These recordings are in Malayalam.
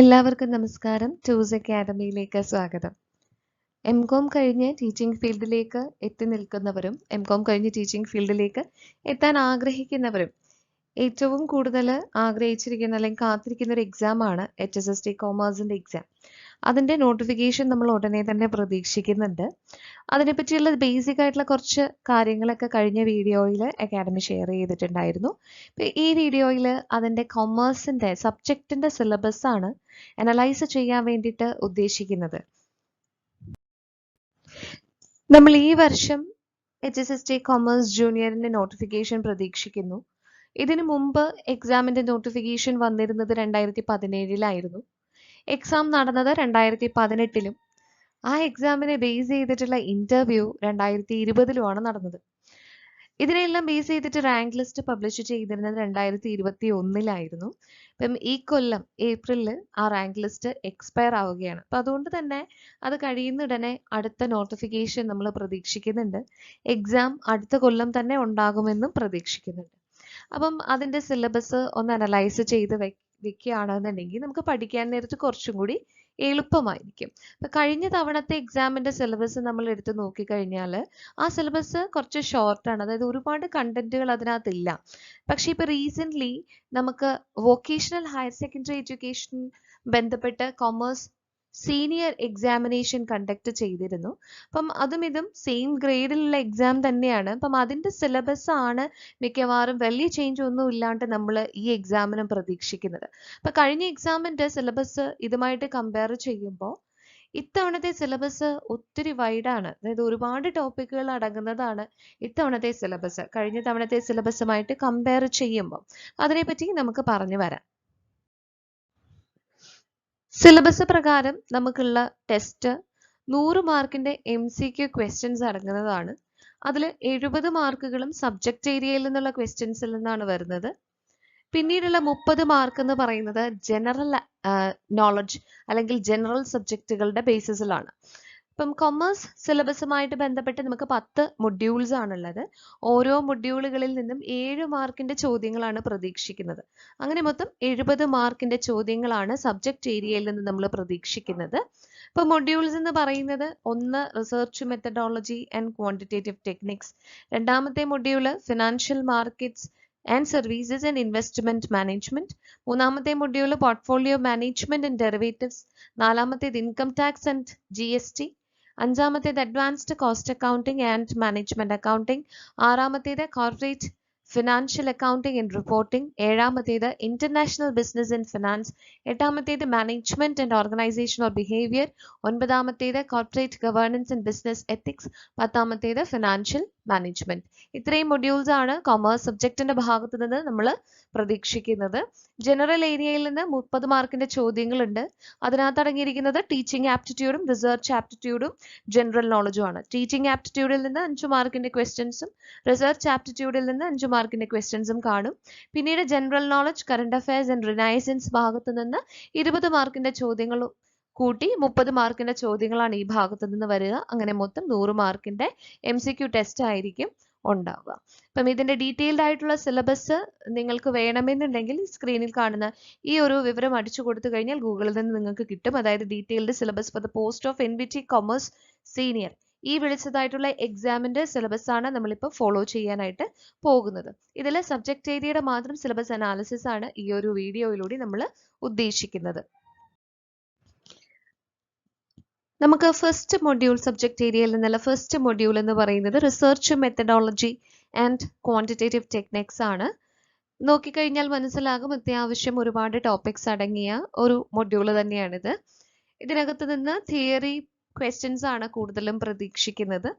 എല്ലാവർക്കും നമസ്കാരം. ടൂസ് അക്കാഡമിയിലേക്ക് സ്വാഗതം. എംകോം കഴിഞ്ഞ് ടീച്ചിങ് ഫീൽഡിലേക്ക് എത്തി നിൽക്കുന്നവരും എംകോം കഴിഞ്ഞ് ടീച്ചിങ് ഫീൽഡിലേക്ക് എത്താൻ ആഗ്രഹിക്കുന്നവരും ഏറ്റവും കൂടുതൽ ആഗ്രഹിച്ചിരിക്കുന്ന അല്ലെങ്കിൽ കാത്തിരിക്കുന്ന ഒരു എക്സാമാണ് HSST കോമേഴ്സിന്റെ എക്സാം. അതിന്റെ നോട്ടിഫിക്കേഷൻ നമ്മൾ ഉടനെ തന്നെ പ്രതീക്ഷിക്കുന്നുണ്ട്. അതിനെപ്പറ്റിയുള്ള ബേസിക് ആയിട്ടുള്ള കുറച്ച് കാര്യങ്ങളൊക്കെ കഴിഞ്ഞ വീഡിയോയിൽ അക്കാഡമി ഷെയർ ചെയ്തിട്ടുണ്ടായിരുന്നു. ഈ വീഡിയോയിൽ അതിന്റെ കൊമേഴ്സിന്റെ സബ്ജക്റ്റിന്റെ സിലബസ് ആണ് അനലൈസ് ചെയ്യാൻ വേണ്ടിയിട്ട് ഉദ്ദേശിക്കുന്നത്. നമ്മൾ ഈ വർഷം HSST കൊമേഴ്സ് ജൂനിയറിന്റെ നോട്ടിഫിക്കേഷൻ പ്രതീക്ഷിക്കുന്നു. ഇതിനു മുമ്പ് എക്സാമിന്റെ നോട്ടിഫിക്കേഷൻ വന്നിരുന്നത് 2017 എക്സാം നടന്നത് 2018 ആ എക്സാമിനെ ബേസ് ചെയ്തിട്ടുള്ള ഇന്റർവ്യൂ 2020 നടന്നത്. ഇതിനെല്ലാം ബേസ് ചെയ്തിട്ട് റാങ്ക് ലിസ്റ്റ് പബ്ലിഷ് ചെയ്തിരുന്നത് 2021 അപ്പം ഈ കൊല്ലം ഏപ്രിലിൽ ആ റാങ്ക് ലിസ്റ്റ് എക്സ്പയർ ആവുകയാണ്. അപ്പം അതുകൊണ്ട് തന്നെ അത് കഴിയുന്നുടനെ അടുത്ത നോട്ടിഫിക്കേഷൻ നമ്മൾ പ്രതീക്ഷിക്കുന്നുണ്ട്. എക്സാം അടുത്ത കൊല്ലം തന്നെ ഉണ്ടാകുമെന്നും പ്രതീക്ഷിക്കുന്നുണ്ട്. അപ്പം അതിന്റെ സിലബസ് ഒന്ന് അനലൈസ് ചെയ്ത് വെക്കുകയാണെന്നുണ്ടെങ്കിൽ നമുക്ക് പഠിക്കാൻ നേരത്ത് കുറച്ചും കൂടി എളുപ്പമായിരിക്കും. ഇപ്പൊ കഴിഞ്ഞ തവണത്തെ എക്സാമിന്റെ സിലബസ് നമ്മൾ എടുത്ത് നോക്കിക്കഴിഞ്ഞാൽ ആ സിലബസ് കുറച്ച് ഷോർട്ടാണ്, അതായത് ഒരുപാട് കണ്ടന്റുകൾ അതിനകത്തില്ല. പക്ഷെ ഇപ്പൊ റീസെന്റ് നമുക്ക് വൊക്കേഷണൽ ഹയർ സെക്കൻഡറി എഡ്യൂക്കേഷൻ ബന്ധപ്പെട്ട് കൊമേഴ്സ് സീനിയർ എക്സാമിനേഷൻ കണ്ടക്ട് ചെയ്തിരുന്നു. അപ്പം അതും ഇതും സെയിം ഗ്രേഡിലുള്ള എക്സാം തന്നെയാണ്. അപ്പം അതിന്റെ സിലബസ് ആണ് മിക്കവാറും വലിയ ചേഞ്ച് ഒന്നും ഇല്ലാണ്ട് നമ്മൾ ഈ എക്സാമിനും പ്രതീക്ഷിക്കുന്നത്. അപ്പൊ കഴിഞ്ഞ എക്സാമിന്റെ സിലബസ് ഇതുമായിട്ട് കമ്പയർ ചെയ്യുമ്പോൾ ഇത്തവണത്തെ സിലബസ് ഒത്തിരി വൈഡാണ്, അതായത് ഒരുപാട് ടോപ്പിക്കുകൾ അടങ്ങുന്നതാണ് ഇത്തവണത്തെ സിലബസ്. കഴിഞ്ഞ തവണത്തെ സിലബസുമായിട്ട് കമ്പയർ ചെയ്യുമ്പോൾ അതിനെപ്പറ്റി നമുക്ക് പറഞ്ഞു വരാം. സിലബസ് പ്രകാരം നമുക്കുള്ള ടെസ്റ്റ് 100 മാർക്കിന്റെ MCQ ക്വസ്റ്റ്യൻസ് അടങ്ങുന്നതാണ്. അതിൽ 70 മാർക്കുകളും സബ്ജക്റ്റ് ഏരിയയിൽ നിന്നുള്ള ക്വസ്റ്റ്യൻസിൽ നിന്നാണ് വരുന്നത്. പിന്നീടുള്ള 30 മാർക്ക് എന്ന് പറയുന്നത് ജനറൽ നോളജ് അല്ലെങ്കിൽ ജനറൽ സബ്ജക്റ്റുകളുടെ ബേസിസിലാണ്. ഇപ്പം കൊമേഴ്സ് സിലബസുമായിട്ട് ബന്ധപ്പെട്ട് നമുക്ക് 10 മൊഡ്യൂൾസ് ആണുള്ളത്. ഓരോ മൊഡ്യൂളുകളിൽ നിന്നും 7 മാർക്കിന്റെ ചോദ്യങ്ങളാണ് പ്രതീക്ഷിക്കുന്നത്. അങ്ങനെ മൊത്തം 70 മാർക്കിന്റെ ചോദ്യങ്ങളാണ് സബ്ജക്റ്റ് ഏരിയയിൽ നിന്ന് നമ്മൾ പ്രതീക്ഷിക്കുന്നത്. ഇപ്പൊ മൊഡ്യൂൾസ് എന്ന് പറയുന്നത് ഒന്ന് research methodology and quantitative techniques, രണ്ടാമത്തെ module financial markets and services and investment management, മൂന്നാമത്തെ module portfolio management and derivatives, നാലാമത്തേത് ഇൻകം ടാക്സ് ആൻഡ് GST, അഞ്ചാമത്തേത് advanced cost accounting and management accounting, ആറാമത്തേത് corporate financial accounting and reporting, ഏഴാമത്തേത് ഇന്റർനാഷണൽ ബിസിനസ് ആൻഡ് ഫിനാൻസ്, എട്ടാമത്തേത് മാനേജ്മെന്റ് ആൻഡ് ഓർഗനൈസേഷണൽ ബിഹേവിയർ, ഒൻപതാമത്തേത് corporate governance and business ethics, പത്താമത്തേത് ഫിനാൻഷ്യൽ മാനേജ്മെന്റ്. ഇത്രയും മൊഡ്യൂൾസ് ആണ് കൊമേഴ്സ് സബ്ജക്റ്റിന്റെ ഭാഗത്ത് നിന്ന് നമ്മൾ പ്രതീക്ഷിക്കുന്നത്. ജനറൽ ഏരിയയിൽ നിന്ന് 30 മാർക്കിന്റെ ചോദ്യങ്ങളുണ്ട്. അതിനകത്ത് അടങ്ങിയിരിക്കുന്നത് ടീച്ചിങ് ആപ്റ്റിറ്റ്യൂഡും റിസർച്ച് ആപ്റ്റിറ്റ്യൂഡും ജനറൽ നോളജും ആണ്. ടീച്ചിങ് ആപ്റ്റിറ്റ്യൂഡിൽ നിന്ന് 5 മാർക്കിന്റെ ക്വസ്റ്റ്യൻസും റിസർച്ച് ആപ്റ്റിറ്റ്യൂഡിൽ നിന്ന് 5 മാർക്കിന്റെ ക്വസ്റ്റ്യൻസും കാണും. പിന്നീട് general knowledge, current affairs and renaissance ഭാഗത്ത് നിന്ന് 20 മാർക്കിന്റെ ചോദ്യങ്ങളും കൂട്ടി 30 മാർക്കിന്റെ ചോദ്യങ്ങളാണ് ഈ ഭാഗത്ത് നിന്ന് വരിക. അങ്ങനെ മൊത്തം 100 മാർക്കിന്റെ MCQ ടെസ്റ്റ് ആയിരിക്കും ഉണ്ടാവുക. അപ്പം ഇതിന്റെ ഡീറ്റെയിൽഡ് ആയിട്ടുള്ള സിലബസ് നിങ്ങൾക്ക് വേണമെന്നുണ്ടെങ്കിൽ സ്ക്രീനിൽ കാണുന്ന ഈ ഒരു വിവരം അടിച്ചു കൊടുത്തു കഴിഞ്ഞാൽ ഗൂഗിളിൽ നിന്ന് നിങ്ങൾക്ക് കിട്ടും. അതായത് detailed syllabus for the post of NVT commerce senior, ഈ വിളിച്ചതായിട്ടുള്ള എക്സാമിന്റെ സിലബസ് ആണ് നമ്മളിപ്പോൾ ഫോളോ ചെയ്യാനായിട്ട് പോകുന്നത്. ഇതിൽ സബ്ജക്ട് ഏരിയയുടെ മാത്രം സിലബസ് അനാലിസിസ് ആണ് ഈ ഒരു വീഡിയോയിലൂടെ നമ്മൾ ഉദ്ദേശിക്കുന്നത്. നമുക്ക് ഫസ്റ്റ് മൊഡ്യൂൾ സബ്ജക്ട് ഏരിയയിൽ നിന്നുള്ള ഫസ്റ്റ് മൊഡ്യൂൾ എന്ന് പറയുന്നത് research methodology and quantitative techniques ആണ്. നോക്കിക്കഴിഞ്ഞാൽ മനസ്സിലാകും അത്യാവശ്യം ഒരുപാട് ടോപ്പിക്സ് അടങ്ങിയ ഒരു മൊഡ്യൂൾ തന്നെയാണിത്. ഇതിനകത്ത് നിന്ന് തിയറി ക്വസ്റ്റ്യൻസ് ആണ് കൂടുതലും പ്രതീക്ഷിക്കുന്നത്.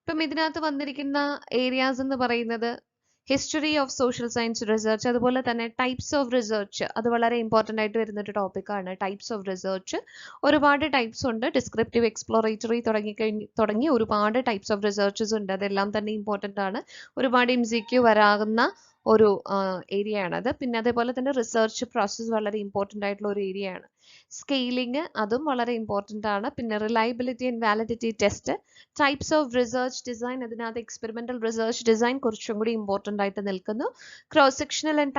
ഇപ്പം ഇതിനകത്ത് വന്നിരിക്കുന്ന ഏരിയാസ് എന്ന് പറയുന്നത് history of social science research, അതുപോലെ തന്നെ ടൈപ്സ് ഓഫ് റിസർച്ച്, അത് വളരെ ഇമ്പോർട്ടൻ്റ് ആയിട്ട് വരുന്ന ഒരു ടോപ്പിക്കാണ്. ടൈപ്സ് ഓഫ് റിസർച്ച് ഒരുപാട് ടൈപ്സ് ഉണ്ട്. ഡിസ്ക്രിപ്റ്റീവ്, എക്സ്പ്ലോറേറ്ററി തുടങ്ങി ഒരുപാട് ടൈപ്സ് ഓഫ് റിസർച്ചസ് ഉണ്ട്. അതെല്ലാം തന്നെ ഇമ്പോർട്ടൻ്റ് ആണ്. ഒരുപാട് MCQ വരാവുന്ന ഒരു ഏരിയ ആണത്. പിന്നെ അതേപോലെ തന്നെ റിസർച്ച് പ്രോസസ്സ് വളരെ ഇമ്പോർട്ടൻ്റ് ആയിട്ടുള്ള ഒരു ഏരിയ ആണ്. സ്കെയിലിംഗ് അതും വളരെ ഇമ്പോർട്ടൻ്റ് ആണ്. പിന്നെ reliability and validity test, types of research design, അതിനകത്ത് എക്സ്പെരിമെന്റൽ റിസർച്ച് ഡിസൈൻ കുറച്ചും കൂടി ഇമ്പോർട്ടൻ്റ് ആയിട്ട് നിൽക്കുന്നു. Cross sectional and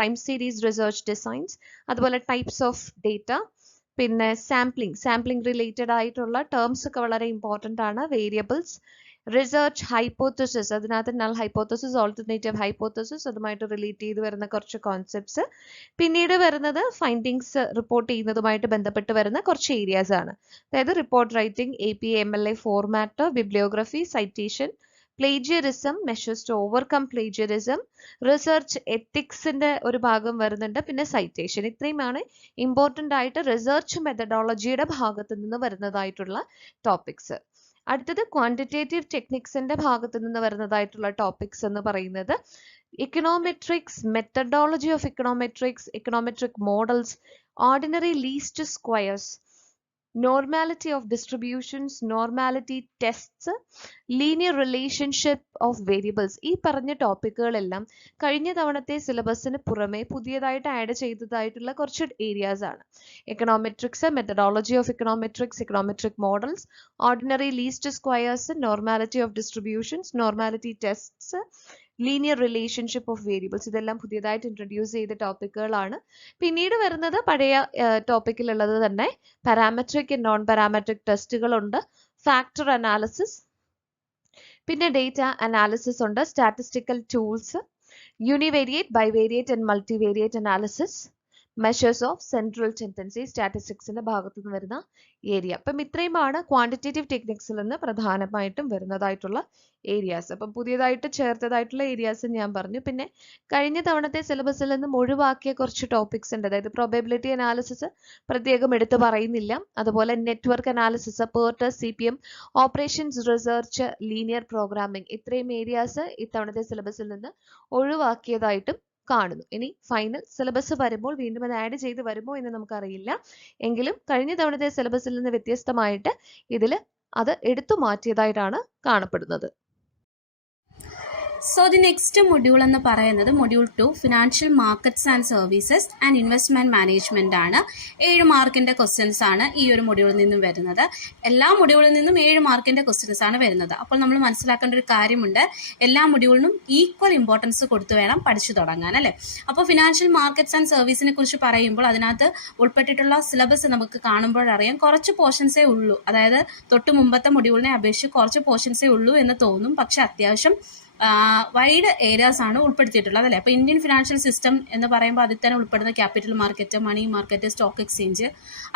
time series research designs, അതുപോലെ ടൈപ്സ് ഓഫ് ഡേറ്റ, പിന്നെ സാമ്പിളിംഗ് റിലേറ്റഡ് ആയിട്ടുള്ള ടേംസ് ഒക്കെ വളരെ ഇമ്പോർട്ടൻ്റ് ആണ്. വേരിയബിൾസ്, റിസർച്ച് ഹൈപ്പോത്തസിസ്, അതിനകത്ത് നൾ ഹൈപ്പോത്തസിസ്, ഓൾട്ടർനേറ്റീവ് ഹൈപ്പോത്തസിസ്, അതുമായിട്ട് റിലേറ്റ് ചെയ്ത് വരുന്ന കുറച്ച് കോൺസെപ്റ്റ്സ്. പിന്നീട് വരുന്നത് ഫൈൻഡിങ്സ് റിപ്പോർട്ട് ചെയ്യുന്നതുമായിട്ട് ബന്ധപ്പെട്ട് വരുന്ന കുറച്ച് ഏരിയാസ് ആണ്. അതായത് report writing, APA MLA format, bibliography, citation, plagiarism, measures to overcome plagiarism, research എത്തിക്സിന്റെ ഒരു ഭാഗം വരുന്നുണ്ട്, പിന്നെ സൈറ്റേഷൻ. ഇത്രയുമാണ് ഇമ്പോർട്ടൻ്റ് ആയിട്ട് റിസർച്ച് മെത്തഡോളജിയുടെ ഭാഗത്ത് നിന്ന് വരുന്നതായിട്ടുള്ള ടോപ്പിക്സ്. അടുത്തത് ക്വാണ്ടിറ്റേറ്റീവ് ടെക്നിക്സിന്റെ ഭാഗത്ത് നിന്ന് വരുന്നതായിട്ടുള്ള ടോപ്പിക്സ് എന്ന് പറയുന്നത് econometrics, methodology of econometrics, econometric models, ordinary least squares, normality of distributions, normality tests, linear relationship of variables. ഈ പറഞ്ഞ ടോപ്പിക്കുകളെല്ലാം കഴിഞ്ഞ തവണത്തെ സിലബസിന് പുറമെ പുതിയതായിട്ട് ആഡ് ചെയ്തതായിട്ടുള്ള കുറച്ച് ഏരിയാസ് ആണ്. Econometrics, methodology of econometrics, econometric models, ordinary least squares, normality of distributions, normality tests, linear relationship of variables, ഇതെല്ലാം പുതിയതായിട്ട് ഇൻട്രൊഡ്യൂസ് ചെയ്ത ടോപ്പിക്കുകളാണ്. പിന്നീട് വരുന്നത് പഴയ ടോപ്പിക്കിലുള്ളത് തന്നെ പാരാമെട്രിക് ആൻഡ് നോൺ പാരാമെട്രിക് ടെസ്റ്റുകളുണ്ട്, ഫാക്ടർ അനാലിസിസ്, പിന്നെ ഡേറ്റ അനാലിസിസ് ഉണ്ട്, statistical tools, univariate, bivariate and multivariate analysis, measures of central tendency, സ്റ്റാറ്റിസ്റ്റിക്സിന്റെ ഭാഗത്തു നിന്ന് വരുന്ന ഏരിയ. അപ്പം ഇത്രയുമാണ് ക്വാണ്ടിറ്റേറ്റീവ് ടെക്നിക്സിൽ നിന്ന് പ്രധാനമായിട്ടും വരുന്നതായിട്ടുള്ള ഏരിയാസ്. അപ്പം പുതിയതായിട്ട് ചേർത്തതായിട്ടുള്ള ഏരിയാസ് ഞാൻ പറഞ്ഞു. പിന്നെ കഴിഞ്ഞ തവണത്തെ സിലബസിൽ നിന്നും ഒഴിവാക്കിയ കുറച്ച് ടോപ്പിക്സ് ഉണ്ട്. അതായത് പ്രോബബിലിറ്റി അനാലിസിസ് പ്രത്യേകം എടുത്തു പറയുന്നില്ല. അതുപോലെ network analysis, PERT, CPM, operations research, linear programming, ഇത്രയും ഏരിയാസ് ഇത്തവണത്തെ സിലബസിൽ നിന്ന് ഒഴിവാക്കിയതായിട്ടും കാണുന്നു. ഇനി ഫൈനൽ സിലബസ് വരുമ്പോൾ വീണ്ടും അത് ആഡ് ചെയ്ത് വരുമോ എന്ന് നമുക്കറിയില്ല. എങ്കിലും കഴിഞ്ഞ തവണത്തെ സിലബസിൽ നിന്ന് വ്യത്യസ്തമായിട്ട് ഇതിൽ അത് എടുത്തു മാറ്റിയതായിട്ടാണ് കാണപ്പെടുന്നത്. സോ ദി നെക്സ്റ്റ് മൊഡ്യൂൾ എന്ന് പറയുന്നത് module 2 financial markets and services and investment management ആണ്. 7 മാർക്കിന്റെ ക്വസ്റ്റ്യൻസ് ആണ് ഈ ഒരു മൊഡ്യൂളിൽ നിന്നും വരുന്നത്. എല്ലാ മൊഡ്യൂളിൽ നിന്നും 7 മാർക്കിന്റെ ക്വസ്റ്റ്യൻസ് ആണ് വരുന്നത്. അപ്പോൾ നമ്മൾ മനസ്സിലാക്കേണ്ട ഒരു കാര്യമുണ്ട്, എല്ലാ മൊഡ്യൂളിനും ഈക്വൽ ഇമ്പോർട്ടൻസ് കൊടുത്തു വേണം പഠിച്ചു തുടങ്ങാൻ, അല്ലേ? അപ്പോൾ ഫിനാൻഷ്യൽ മാർക്കറ്റ്സ് ആൻഡ് സർവീസിനെ കുറിച്ച് പറയുമ്പോൾ അതിനകത്ത് ഉൾപ്പെട്ടിട്ടുള്ള സിലബസ് നമുക്ക് കാണുമ്പോഴറിയാം കുറച്ച് പോർഷൻസേ ഉള്ളൂ. അതായത് തൊട്ട് മുമ്പത്തെ മൊഡ്യൂളിനെ അപേക്ഷിച്ച് കുറച്ച് പോർഷൻസേ ഉള്ളൂ എന്ന് തോന്നും. പക്ഷെ അത്യാവശ്യം വൈഡ് ഏരിയാസ് ആണ് ഉൾപ്പെടുത്തിയിട്ടുള്ളത്, അല്ലേ? അപ്പോൾ ഇന്ത്യൻ ഫിനാൻഷ്യൽ സിസ്റ്റം എന്ന് പറയുമ്പോൾ അതിൽ തന്നെ ഉൾപ്പെടുന്ന capital market, money market, stock exchange,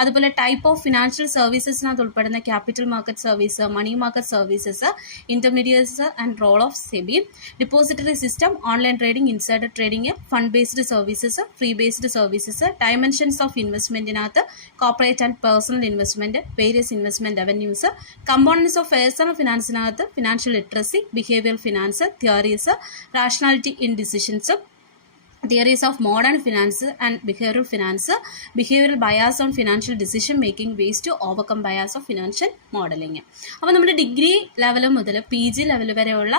അതുപോലെ ടൈപ്പ് ഓഫ് ഫിനാൻഷ്യൽ സർവീസസിനകത്ത് ഉൾപ്പെടുന്ന capital market service, money market services, intermediaries and role of SEBI, depository system, online trading, insider trading, fund based services, free based services, dimensions of ഇൻവെസ്റ്റ്മെന്റിനകത്ത് corporate and personal investment, various investment avenues, components of personal ഫിനാൻസിനകത്ത് financial literacy, behaviour finance, theories, rationality in decisions, theories of modern finance and behavioral finance, behavioral bias on financial decision making, ways to overcome bias of financial modeling. അപ്പോൾ നമ്മുടെ ഡിഗ്രി ലെവൽ മുതൽ PG ലെവൽ വരെയുള്ള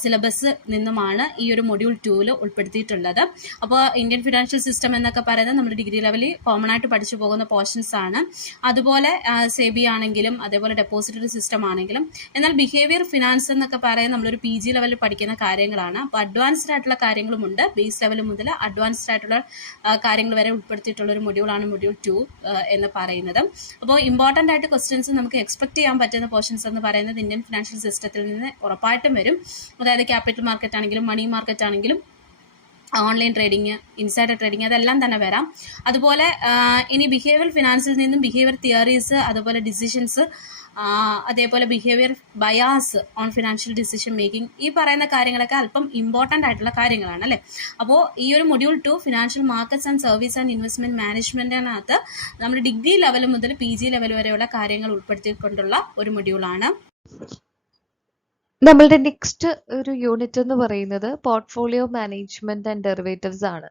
സിലബസ് നിന്നുമാണ് ഈ ഒരു മൊഡ്യൂൾ 2 ഉൾപ്പെടുത്തിയിട്ടുള്ളത്. അപ്പോൾ ഇന്ത്യൻ ഫിനാൻഷ്യൽ സിസ്റ്റം എന്നൊക്കെ പറയുന്നത് നമ്മുടെ ഡിഗ്രി ലെവലിൽ കോമൺ ആയിട്ട് പഠിച്ചു പോകുന്ന പോർഷൻസ് ആണ്. അതുപോലെ സെബി ആണെങ്കിലും അതേപോലെ ഡെപ്പോസിറ്ററി സിസ്റ്റം ആണെങ്കിലും. എന്നാൽ ബിഹേവിയർ ഫിനാൻസ് എന്നൊക്കെ പറയുന്നത് നമ്മളൊരു PG ലെവലിൽ പഠിക്കുന്ന കാര്യങ്ങളാണ്. അപ്പോൾ അഡ്വാൻസ്ഡ് ആയിട്ടുള്ള കാര്യങ്ങളുമുണ്ട്. ബേസ് ലെവൽ മുതൽ അഡ്വാൻസ്ഡ് ആയിട്ടുള്ള കാര്യങ്ങൾ വരെ ഉൾപ്പെടുത്തിയിട്ടുള്ള ഒരു മൊഡ്യൂളാണ് മൊഡ്യൂൾ 2 എന്ന് പറയുന്നത്. അപ്പോൾ ഇമ്പോർട്ടൻ്റ് ആയിട്ട് ക്വസ്റ്റ്യൻസ് നമുക്ക് എക്സ്പെക്ട് ചെയ്യാൻ പറ്റുന്ന പോർഷൻസ് എന്ന് പറയുന്നത് ഇന്ത്യൻ ഫിനാൻഷ്യൽ സിസ്റ്റത്തിൽ നിന്ന് ഉറപ്പായിട്ടും വരും. അതായത് ക്യാപിറ്റൽ മാർക്കറ്റ് ആണെങ്കിലും മണി മാർക്കറ്റ് ആണെങ്കിലും ഓൺലൈൻ ട്രേഡിങ്, ഇൻസൈഡർ ട്രേഡിങ്, അതെല്ലാം തന്നെ വരാം. അതുപോലെ ഇനി ബിഹേവിയർ ഫിനാൻസിൽ നിന്നും ബിഹേവിയർ തിയറീസ്, അതുപോലെ ഡിസിഷൻസ്, അതേപോലെ behaviour bias on financial decision making, ഈ പറയുന്ന കാര്യങ്ങളൊക്കെ അല്പം ഇമ്പോർട്ടൻ്റ് ആയിട്ടുള്ള കാര്യങ്ങളാണ്, അല്ലേ? അപ്പോൾ ഈ ഒരു module 2 financial markets and service and investment മാനേജ്മെന്റിനകത്ത് നമ്മുടെ ഡിഗ്രി ലെവൽ മുതൽ PG ലെവൽ വരെയുള്ള കാര്യങ്ങൾ ഉൾപ്പെടുത്തിക്കൊണ്ടുള്ള ഒരു മൊഡ്യൂളാണ്. നമ്മളുടെ നെക്സ്റ്റ് ഒരു യൂണിറ്റ് എന്ന് പറയുന്നത് പോർട്ട്ഫോളിയോ മാനേജ്മെന്റ് ആൻഡ് ഡെറിവേറ്റീവ്സ് ആണ്.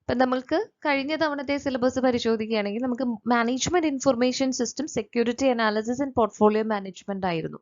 അപ്പം നമ്മൾക്ക് കഴിഞ്ഞ തവണത്തെ സിലബസ് പരിശോധിക്കുകയാണെങ്കിൽ നമുക്ക് management information system, security analysis and portfolio management ആയിരുന്നു.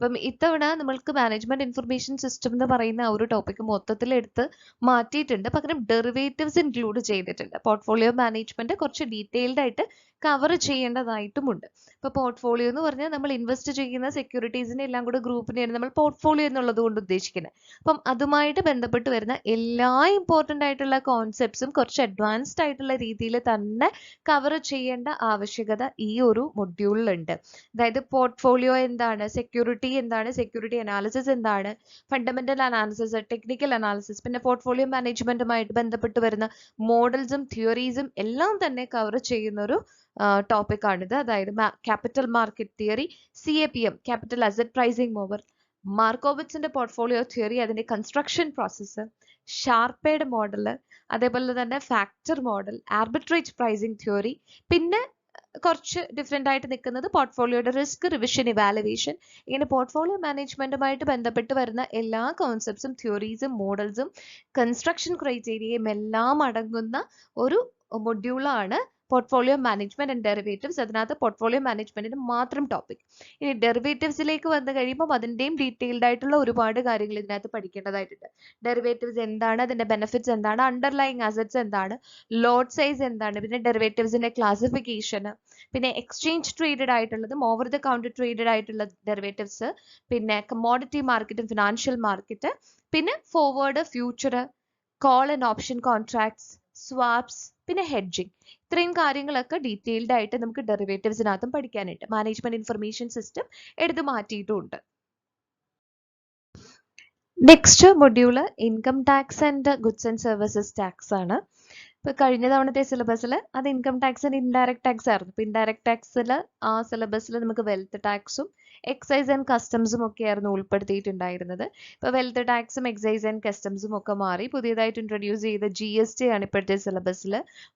അപ്പം ഇത്തവണ നമ്മൾക്ക് മാനേജ്മെന്റ് ഇൻഫർമേഷൻ സിസ്റ്റം എന്ന് പറയുന്ന ആ ഒരു ടോപ്പിക് മൊത്തത്തിൽ എടുത്ത് മാറ്റിയിട്ടുണ്ട്. പകരം ഡെറിവേറ്റീവ്സ് ഇൻക്ലൂഡ് ചെയ്തിട്ടുണ്ട്. പോർട്ട്ഫോളിയോ മാനേജ്മെന്റ് കുറച്ച് ഡീറ്റെയിൽഡ് ആയിട്ട് കവർ ചെയ്യേണ്ടതായിട്ടുമുണ്ട്. ഇപ്പൊ പോർട്ട്ഫോളിയോ എന്ന് പറഞ്ഞാൽ നമ്മൾ ഇൻവെസ്റ്റ് ചെയ്യുന്ന സെക്യൂരിറ്റീസിനെ എല്ലാം കൂടെ ഗ്രൂപ്പിനെയാണ് നമ്മൾ പോർട്ട്ഫോളിയോ എന്നുള്ളത് കൊണ്ട് ഉദ്ദേശിക്കുന്നത്. അപ്പം അതുമായിട്ട് ബന്ധപ്പെട്ട് വരുന്ന എല്ലാ ഇമ്പോർട്ടൻ്റ് ആയിട്ടുള്ള കോൺസെപ്റ്റ്സും കുറച്ച് അഡ്വാൻസ്ഡ് ആയിട്ടുള്ള രീതിയിൽ തന്നെ കവർ ചെയ്യേണ്ട ആവശ്യകത ഈ ഒരു മൊഡ്യൂളിലുണ്ട്. അതായത് പോർട്ട്ഫോളിയോ എന്താണ്, സെക്യൂരിറ്റി എന്താണ്, സെക്യൂരിറ്റി അനാലിസിസ് എന്താണ്, ഫണ്ടമെന്റൽ അനാലിസിസ്, ടെക്നിക്കൽ അനാലിസിസ്, പിന്നെ പോർട്ട്ഫോളിയോ മാനേജ്മെന്റുമായിട്ട് ബന്ധപ്പെട്ട് വരുന്ന മോഡൽസും തിയറീസും എല്ലാം തന്നെ കവർ ചെയ്യുന്ന ഒരു ടോപ്പിക് ആണിത്. അതായത് capital market theory, CAPM capital asset pricing model, മാർക്കോവിറ്റ്സിന്റെ പോർട്ട്ഫോളിയോ തിയറി, അതിന്റെ കൺസ്ട്രക്ഷൻ പ്രോസസ്സ്, ഷാർപ്പേഡ് മോഡൽ, അതേപോലെ തന്നെ factor model, arbitrage pricing theory, പിന്നെ കുറച്ച് ഡിഫറെൻ്റ് ആയിട്ട് നിൽക്കുന്നത് പോർട്ട്ഫോളിയോയുടെ റിസ്ക് റിവിഷൻ ഇവാലുവേഷൻ. ഇങ്ങനെ പോർട്ട്ഫോളിയോ മാനേജ്മെന്റുമായിട്ട് ബന്ധപ്പെട്ട് വരുന്ന എല്ലാ കോൺസെപ്റ്റ്സും തിയറീസും മോഡൽസും കൺസ്ട്രക്ഷൻ ക്രൈറ്റീരിയയും എല്ലാം അടങ്ങുന്ന ഒരു മൊഡ്യൂളാണ് പോർട്ട്ഫോളിയോ മാനേജ്മെന്റ് ആൻഡ് ഡെറിവേറ്റീവ്സ്. അതിനകത്ത് പോർട്ട്ഫോളിയോ മാനേജ്മെന്റിന് മാത്രം ടോപ്പിക്. ഇനി ഡെറിവേറ്റീവ്സിലേക്ക് വന്നു കഴിയുമ്പോൾ അതിൻ്റെയും ഡീറ്റെയിൽഡ് ആയിട്ടുള്ള ഒരുപാട് കാര്യങ്ങൾ ഇതിനകത്ത് പഠിക്കേണ്ടതായിട്ടുണ്ട്. ഡെറിവേറ്റീവ്സ് എന്താണ്, അതിന്റെ ബെനിഫിറ്റ്സ് എന്താണ്, അണ്ടർലൈങ് അസറ്റ്സ് എന്താണ്, ലോട്ട് സൈസ് എന്താണ്, പിന്നെ ഡെറിവേറ്റീവ്സിന്റെ ക്ലാസിഫിക്കേഷൻ, പിന്നെ എക്സ്ചേഞ്ച് ട്രേഡഡ് ആയിട്ടുള്ളതും ഓവർ ദ കൗണ്ടർ ട്രേഡഡ് ആയിട്ടുള്ള ഡെറിവേറ്റീവ്സ്, പിന്നെ കമ്മോഡിറ്റി മാർക്കറ്റും ഫിനാൻഷ്യൽ മാർക്കറ്റ്, പിന്നെ forward, future, call and option contracts, swaps, പിന്നെ ഹെഡ്ജിങ്. ഇത്രയും കാര്യങ്ങളൊക്കെ ഡീറ്റെയിൽഡ് ആയിട്ട് നമുക്ക് ഡെറിവേറ്റീവ്സിനകത്തും പഠിക്കാനുണ്ട്. മാനേജ്മെന്റ് ഇൻഫർമേഷൻ സിസ്റ്റം എടുത്ത് മാറ്റിയിട്ടുമുണ്ട്. Next module income tax and goods and services tax ആണ്. ഇപ്പൊ കഴിഞ്ഞ തവണത്തെ സിലബസിൽ അത് income tax and indirect tax ആയിരുന്നു. ഇപ്പൊ ഇൻഡയറക്ട് ടാക്സിൽ ആ സിലബസിൽ നമുക്ക് വെൽത്ത് ടാക്സും എക്സൈസ് ആൻഡ് കസ്റ്റംസും ഒക്കെ ആയിരുന്നു ഉൾപ്പെടുത്തിയിട്ടുണ്ടായിരുന്നത്. ഇപ്പൊ വെൽത്ത് ടാക്സും എക്സൈസ് ആൻഡ് കസ്റ്റംസും ഒക്കെ മാറി പുതിയതായിട്ട് ഇൻട്രൊഡ്യൂസ് ചെയ്ത GST ആണ് ഇപ്പോഴത്തെ സിലബസിൽ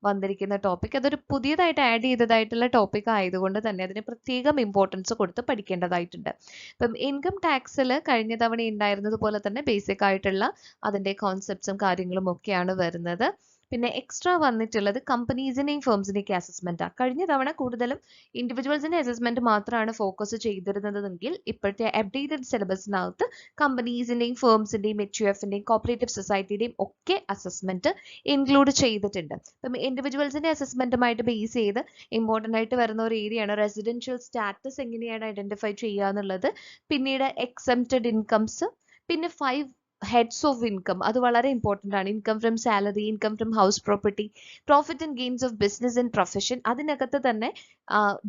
വന്നിരിക്കുന്ന ടോപ്പിക്. അതൊരു പുതിയതായിട്ട് ആഡ് ചെയ്തതായിട്ടുള്ള ടോപ്പിക് ആയതുകൊണ്ട് തന്നെ അതിന് പ്രത്യേകം ഇമ്പോർട്ടൻസ് കൊടുത്ത് പഠിക്കേണ്ടതായിട്ടുണ്ട്. ഇപ്പം ഇൻകം ടാക്സിൽ കഴിഞ്ഞ തവണ ഉണ്ടായിരുന്നത് പോലെ തന്നെ ബേസിക് ആയിട്ടുള്ള അതിന്റെ കോൺസെപ്റ്റ്സും കാര്യങ്ങളും ഒക്കെയാണ് വരുന്നത്. പിന്നെ എക്സ്ട്രാ വന്നിട്ടുള്ളത് കമ്പനീസിന്റെയും ഫേംസിന്റെയും അസസ്മെന്റ് ആണ്. കഴിഞ്ഞ തവണ കൂടുതലും ഇൻഡിവിജ്വൽസിന്റെ അസസ്മെന്റ് മാത്രമാണ് ഫോക്കസ് ചെയ്തിരുന്നതെങ്കിൽ ഇപ്പോഴത്തെ അപ്ഡേറ്റഡ് സിലബസിനകത്ത് കമ്പനീസിന്റെയും ഫേംസിന്റെയും HUFന്റെയും കോപ്പറേറ്റീവ് സൊസൈറ്റിയുടെയും ഒക്കെ അസസ്മെന്റ് ഇൻക്ലൂഡ് ചെയ്തിട്ടുണ്ട്. അപ്പം ഇൻഡിവിജ്വൽസിന്റെ അസസ്മെന്റുമായിട്ട് ബേസ് ചെയ്ത് ഇമ്പോർട്ടൻ്റ് ആയിട്ട് വരുന്ന ഒരു ഏരിയ ആണ് റെസിഡൻഷ്യൽ സ്റ്റാറ്റസ് എങ്ങനെയാണ് ഐഡന്റിഫൈ ചെയ്യുക എന്നുള്ളത്. പിന്നീട് എക്സംപ്റ്റഡ് ഇൻകംസ്, പിന്നെ 5 ഹെഡ്സ് ഓഫ് ഇൻകം, അത് വളരെ ഇമ്പോർട്ടൻ്റ് ആണ്. Income from salary, income from house property, profit and gains of business and profession. അതിനകത്ത് തന്നെ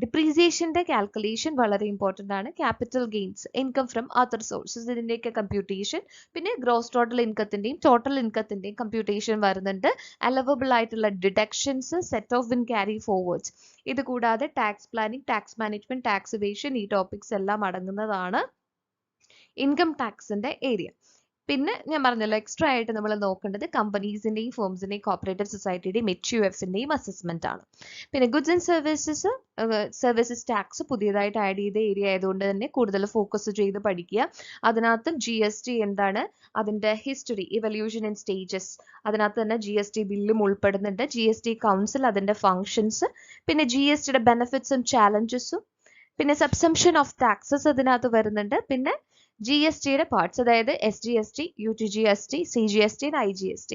ഡിപ്രീസിയേഷന്റെ കാൽക്കുലേഷൻ വളരെ ഇമ്പോർട്ടൻ്റ് ആണ്. Capital gains, income from other sources, ഇതിന്റെയൊക്കെ കമ്പ്യൂട്ടേഷൻ, പിന്നെ ഗ്രോസ് ടോട്ടൽ ഇൻകത്തിന്റെയും ടോട്ടൽ ഇൻകത്തിന്റെയും കമ്പ്യൂട്ടേഷൻ വരുന്നുണ്ട്. അലവബിൾ ആയിട്ടുള്ള deductions, set of in carry forwards. ഇത് കൂടാതെ tax planning, tax management, tax evasion, ഈ ടോപ്പിക്സ് എല്ലാം അടങ്ങുന്നതാണ് ഇൻകം ടാക്സിന്റെ ഏരിയ. പിന്നെ ഞാൻ പറഞ്ഞല്ലോ എക്സ്ട്രാ ആയിട്ട് നമ്മൾ നോക്കേണ്ടത് കമ്പനീസിന്റെയും ഫേംസിന്റെയും കോപ്പറേറ്റീവ് സൊസൈറ്റിയുടെയും HUFന്റെയും അസസ്മെന്റ് ആണ്. പിന്നെ ഗുഡ്സ് ആൻഡ് സർവീസസ് ടാക്സ് പുതിയതായിട്ട് ആഡ് ചെയ്ത ഏരിയ ആയതുകൊണ്ട് തന്നെ കൂടുതൽ ഫോക്കസ് ചെയ്ത് പഠിക്കുക. അതിനകത്ത് GST എന്താണ്, അതിന്റെ ഹിസ്റ്ററി, ഇവല്യൂഷൻ ആൻഡ് സ്റ്റേജസ്, അതിനകത്ത് തന്നെ GST ബില്ലും ഉൾപ്പെടുന്നുണ്ട്. GST കൗൺസിൽ, അതിന്റെ ഫങ്ഷൻസ്, പിന്നെ GSTയുടെ ബെനിഫിറ്റ്സും ചാലഞ്ചസും, പിന്നെ സബ്സംഷൻ ഓഫ് ടാക്സസ് അതിനകത്ത് വരുന്നുണ്ട്. പിന്നെ GSTയുടെ പാർട്സ്, അതായത് SGST, UTGST, CGST, IGST.